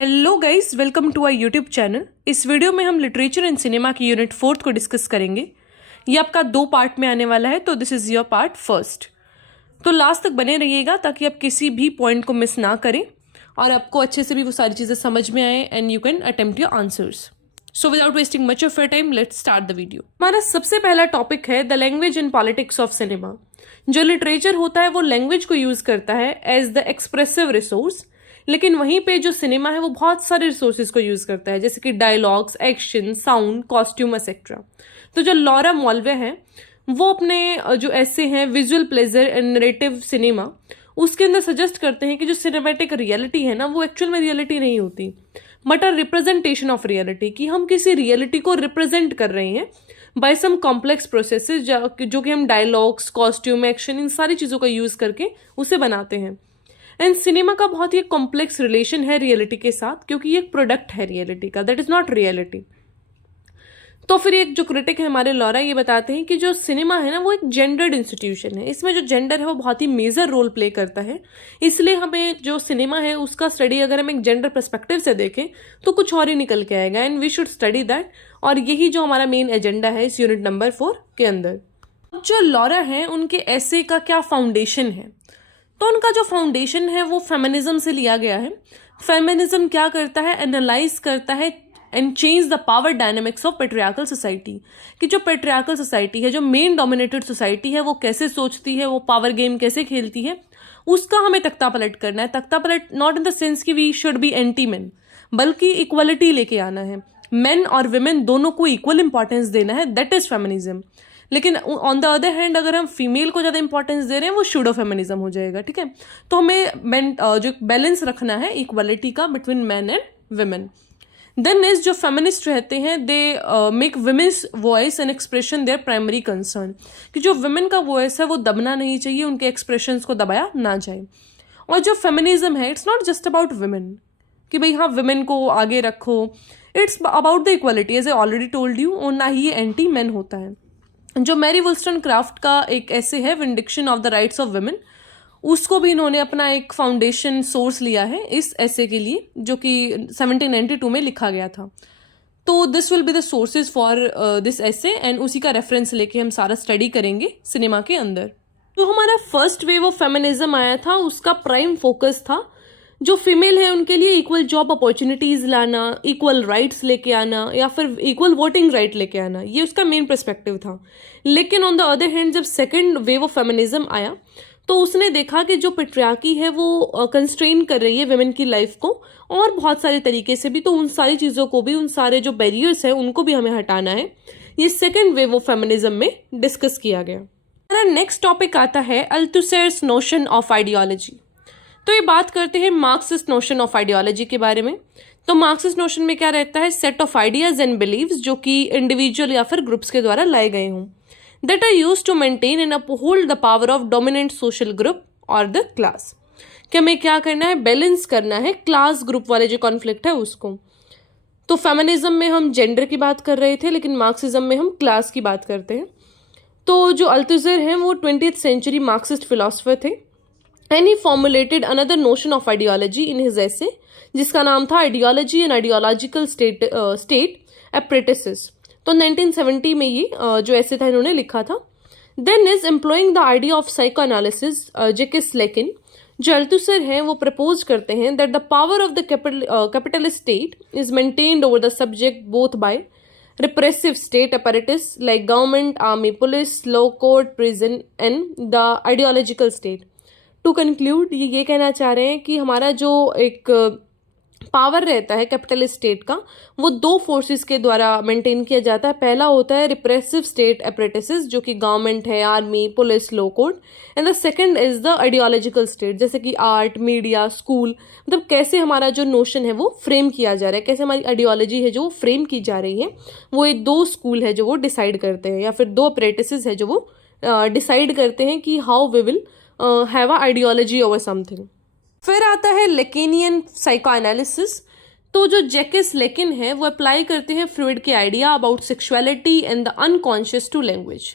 Hello guys, welcome to our YouTube channel. इस video में हम लिटरेचर एंड सिनेमा की यूनिट 4 को डिस्कस करेंगे। ये आपका 2 पार्ट में आने वाला है, तो this is your part first. तो लास्ट तक बने रहिएगा ताकि आप किसी भी पॉइंट को मिस ना करें और आपको अच्छे से भी वो सारी चीज़ें समझ में आए and you can attempt your answers. So without wasting much of your time, let's start the video. हमारा सबसे पहला टॉपिक है the language and politics of cinema. जो लिटरेचर होता है वो लैंग्वेज को यूज करता है एज द एक्सप्रेसिव रिसोर्स, लेकिन वहीं पे जो सिनेमा है वो बहुत सारे रिसोर्सेज को यूज करता है, जैसे कि dialogues, action, sound, costume etcetera. तो जो लॉरा मॉल्वे हैं वो अपने जो ऐसे हैं visual pleasure and narrative cinema, उसके अंदर सजेस्ट करते हैं कि जो सिनेमैटिक रियलिटी है ना वो एक्चुअल में रियलिटी नहीं होती but a representation of reality, कि हम किसी रियलिटी को रिप्रेजेंट कर रहे हैं बाय सम कॉम्प्लेक्स प्रोसेसेस जो कि हम डायलॉग्स, कॉस्ट्यूम, एक्शन, इन सारी चीज़ों का यूज़ करके उसे बनाते हैं। एंड सिनेमा का बहुत ही कॉम्प्लेक्स रिलेशन है रियलिटी के साथ, क्योंकि ये एक प्रोडक्ट है रियलिटी का, दैट इज नॉट रियलिटी। तो फिर एक जो क्रिटिक है हमारे लॉरा, ये बताते हैं कि जो सिनेमा है ना वो एक जेंडर्ड इंस्टीट्यूशन है। इसमें जो जेंडर है वो बहुत ही मेजर रोल प्ले करता है, इसलिए हमें जो सिनेमा है उसका स्टडी अगर हम एक जेंडर पर्सपेक्टिव से देखें तो कुछ और ही निकल के आएगा and we should study that. और यही जो हमारा मेन एजेंडा है इस यूनिट नंबर 4 के अंदर। जो लॉरा है उनके ऐसे का क्या फाउंडेशन है, तो उनका जो फाउंडेशन है वो फेमिनिज्म से लिया गया है। फेमिनिज्म क्या करता है, एनालाइज करता है and change the power dynamics of patriarchal society, कि जो पेट्रियार्कल सोसाइटी है, जो मेन डोमिनेटेड सोसाइटी है, वो कैसे सोचती है, वो पावर गेम कैसे खेलती है, उसका हमें तख्ता पलट करना है। तख्ता पलट नॉट इन द सेंस कि we should be anti men, बल्कि इक्वलिटी लेके आना है। मेन और वुमेन दोनों को इक्वल इंपॉर्टेंस देना है, दैट इज फेमिनिज्म। लेकिन ऑन द अदर हैंड अगर हम फीमेल को ज़्यादा इंपॉर्टेंस दे रहे हैं वो शूडो फेमिनिज्म हो जाएगा। ठीक है, तो हमें जो बैलेंस रखना है इक्वालिटी का between man and women. Then is जो फेमिनिस्ट रहते हैं they make women's voice and expression their primary concern, कि जो वुमेन का वॉइस है वो दबना नहीं चाहिए, उनके एक्सप्रेशंस को दबाया ना जाए। और जो फेमिनिज्म है it's not just about women कि भाई हाँ वुमेन को आगे रखो, it's about the equality as I already told you. और ना ही ये एंटी मैन होता है। जो मैरी वुलस्टनक्राफ्ट का एक ऐसे है vindication of the rights of women, उसको भी इन्होंने अपना एक फाउंडेशन सोर्स लिया है इस ऐसे के लिए, जो कि 1792 में लिखा गया था। तो this will be the sources for this ऐसे एंड उसी का रेफरेंस लेके हम सारा स्टडी करेंगे सिनेमा के अंदर। तो हमारा फर्स्ट वेव ऑफ फेमिनिज्म आया था, उसका प्राइम फोकस था जो फीमेल है उनके लिए इक्वल जॉब अपॉर्चुनिटीज लाना, इक्वल राइट्स लेके आना, या फिर इक्वल वोटिंग राइट लेके आना, ये उसका मेन पर्सपेक्टिव था। लेकिन ऑन द अदर हैंड जब सेकंड वेव ऑफ फेमिनिज्म आया तो उसने देखा कि जो पेट्रियार्की है वो कंस्ट्रेन कर रही है वुमेन की लाइफ को, और बहुत सारे तरीके से भी। तो उन सारी चीज़ों को भी, उन सारे जो बैरियर्स है उनको भी हमें हटाना है। ये सेकेंड वेव ऑफ फेमिनिज्म में डिस्कस किया गया। हमारा नेक्स्ट टॉपिक आता है अल्थुसर's नोशन ऑफ आइडियोलॉजी। तो ये बात करते हैं मार्क्सिस्ट नोशन ऑफ आइडियोलॉजी के बारे में। तो मार्क्सिस्ट नोशन में क्या रहता है, set of ideas and beliefs जो कि इंडिविजुअल या फिर ग्रुप्स के द्वारा लाए गए हों, that are used to maintain and uphold the power of dominant social group और द क्लास। कि हमें क्या करना है, बैलेंस करना है क्लास ग्रुप वाले जो कॉन्फ्लिक्ट है उसको। तो फेमिनिज्म में हम जेंडर की बात कर रहे थे, लेकिन मार्क्सिज्म में हम क्लास की बात करते हैं। तो जो अल्थुसर हैं वो 20th सेंचुरी मार्क्सिस्ट फिलोसफर थे and he formulated another notion of ideology in his ऐसे, जिसका नाम था आइडियोलॉजी एंड आइडियोलॉजिकल स्टेट एप्रेटिसेस। तो 1970 में ये जो ऐसे था इन्होंने लिखा था। Then is employing the idea of psychoanalysis जेकिस लेकिन, जो अल्थुसर हैं वो प्रपोज करते हैं that the power of the capitalist state is maintained over the subject both by repressive state apparatus like government, army, police, law, court, prison and the ideological state. To conclude ये कहना चाह रहे हैं कि हमारा जो एक पावर रहता है कैपिटलिस्ट स्टेट का, वो 2 फोर्सेस के द्वारा मेंटेन किया जाता है। पहला होता है रिप्रेसिव स्टेट एपरेटिसेस जो कि गवर्नमेंट है, army, police, law code, and the second is the ideological state, जैसे कि आर्ट, मीडिया, स्कूल। मतलब कैसे हमारा जो नोशन है वो फ्रेम किया जा रहा है, कैसे हमारी आइडियोलॉजी है जो वो फ्रेम की जा रही है, वो ये 2 स्कूल है जो वो डिसाइड करते हैं, या फिर 2 एपरेटिसेस है जो वो डिसाइड करते हैं कि how we will have a ideology over something. फिर आता है लेकिनियन साइको एनालिसिस। तो जो जैकिस लेकिन है वो अप्लाई करते हैं फ्रूइड के idea about sexuality and the unconscious to language.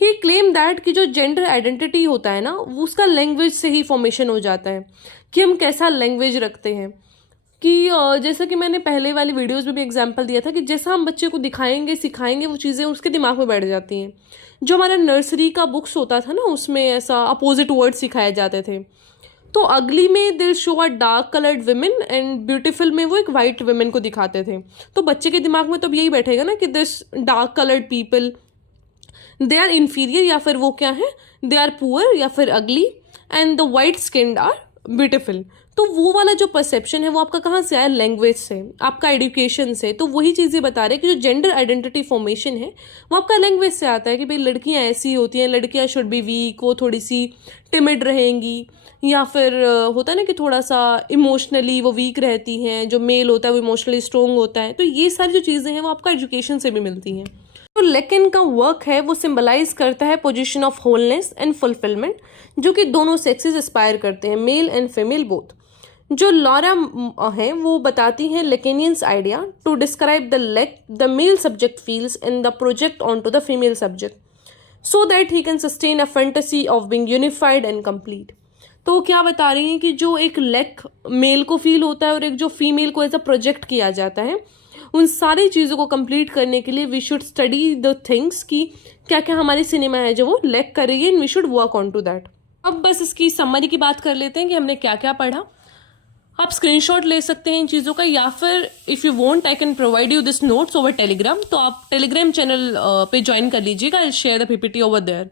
He claim that कि जो जेंडर आइडेंटिटी होता है ना उसका लैंग्वेज से ही फॉर्मेशन हो जाता है, कि हम कैसा लैंग्वेज रखते हैं, कि जैसा कि मैंने पहले वाली वीडियोस में भी एग्जांपल दिया था कि जैसा हम बच्चे को दिखाएंगे सिखाएंगे वो चीज़ें उसके दिमाग में बैठ जाती हैं। जो हमारा नर्सरी का बुक्स होता था ना, उसमें ऐसा अपोजिट वर्ड सिखाए जाते थे। तो अगली में दिल show a dark coloured women and beautiful में वो एक वाइट विमेन को दिखाते थे। तो बच्चे के दिमाग में तो अब यही बैठेगा ना कि this dark coloured people they are inferior, या फिर वो क्या है, दे आर पुअर या फिर ugly, and the white skinned are beautiful. तो वो वाला जो परसेप्शन है वो आपका कहाँ से आया? लैंग्वेज से, आपका एजुकेशन से। तो वही चीज़ें बता रहे हैं कि जो जेंडर आइडेंटिटी फॉर्मेशन है वो आपका लैंग्वेज से आता है कि भाई लड़कियाँ ऐसी होती हैं, लड़कियाँ शुड बी वीक, वो थोड़ी सी टिमिड रहेंगी, या फिर होता है ना कि थोड़ा सा इमोशनली वो वीक रहती हैं, जो मेल होता है वो इमोशनली स्ट्रोंग होता है। तो ये सारी जो चीज़ें हैं वो आपका एजुकेशन से भी मिलती हैं। तो लेकिन का वर्क है वो सिंबलाइज करता है position of wholeness and fulfilment, जो कि दोनों सेक्सेस एस्पायर करते हैं, मेल एंड फीमेल बोथ। जो लॉरा है वो बताती हैं Lacanian's idea to describe the male subject feels in the project on to the female subject so that he can sustain a fantasy of being unified and complete. तो वो क्या बता रही हैं कि जो एक लेक मेल को फील होता है और एक जो फीमेल को एज अ प्रोजेक्ट किया जाता है, उन सारी चीज़ों को कंप्लीट करने के लिए we should study the things कि क्या क्या हमारी सिनेमा है जो वो लैक कर रही है, and we should work on to that. अब बस इसकी समरी की बात कर लेते हैं कि हमने क्या क्या पढ़ा। आप स्क्रीनशॉट ले सकते हैं इन चीज़ों का, या फिर if you want I can provide you this notes over Telegram. तो आप टेलीग्राम चैनल पे ज्वाइन कर लीजिएगा, I share the PPT over there,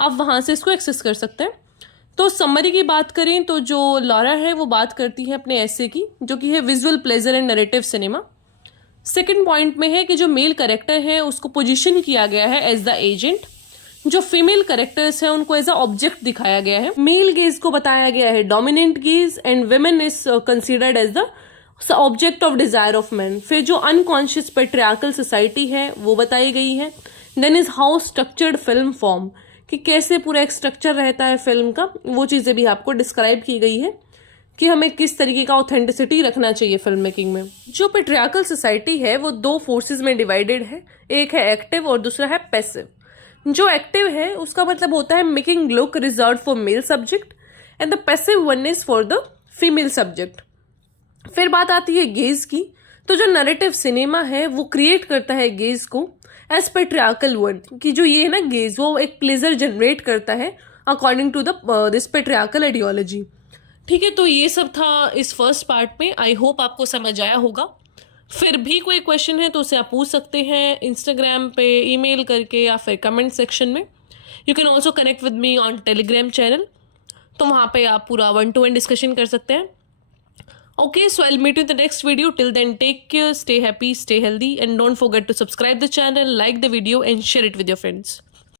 आप वहाँ से इसको एक्सेस कर सकते हैं। तो समरी की बात करें तो जो लॉरा है वो बात करती है अपने ऐसे की, जो कि है visual pleasure and narrative cinema. Second point में है कि जो मेल कैरेक्टर है उसको पोजीशन किया गया है एज द एजेंट, जो फीमेल कैरेक्टर्स हैं उनको एज अ ऑब्जेक्ट दिखाया गया है। मेल गेज को बताया गया है dominant gaze, and women is considered as the object of desire of man. फिर जो अनकॉन्शियस पेट्रियार्कल सोसाइटी है वो बताई गई है। Then is how structured film form, कि कैसे पूरा एक स्ट्रक्चर रहता है फिल्म का, वो चीज़ें भी आपको डिस्क्राइब की गई है कि हमें किस तरीके का ऑथेंटिसिटी रखना चाहिए फिल्म मेकिंग में। जो पेट्रियार्कल सोसाइटी है वो दो फोर्सेस में डिवाइडेड है, एक है एक्टिव और दूसरा है पैसिव। जो एक्टिव है उसका मतलब होता है making look reserve for male subject, and the passive one is for the female subject. फिर बात आती है गेज की। तो जो नरेटिव सिनेमा है वो क्रिएट करता है गेज को एज पेट्रियार्कल वन, कि जो ये है ना गेज, वो एक प्लेजर जनरेट करता है according to this patriarchal ideology. ठीक है, तो ये सब था इस फर्स्ट पार्ट में। आई होप आपको समझ आया होगा। फिर भी कोई क्वेश्चन है तो उसे आप पूछ सकते हैं इंस्टाग्राम पे ईमेल करके या फिर कमेंट सेक्शन में। You can also connect with me on Telegram channel, तो वहाँ पे आप पूरा 1-to-1 डिस्कशन कर सकते हैं। Okay, so I'll meet you in the next video. Till then, take care, stay happy, stay healthy, and don't forget to subscribe the channel, like the video, and share it with your friends.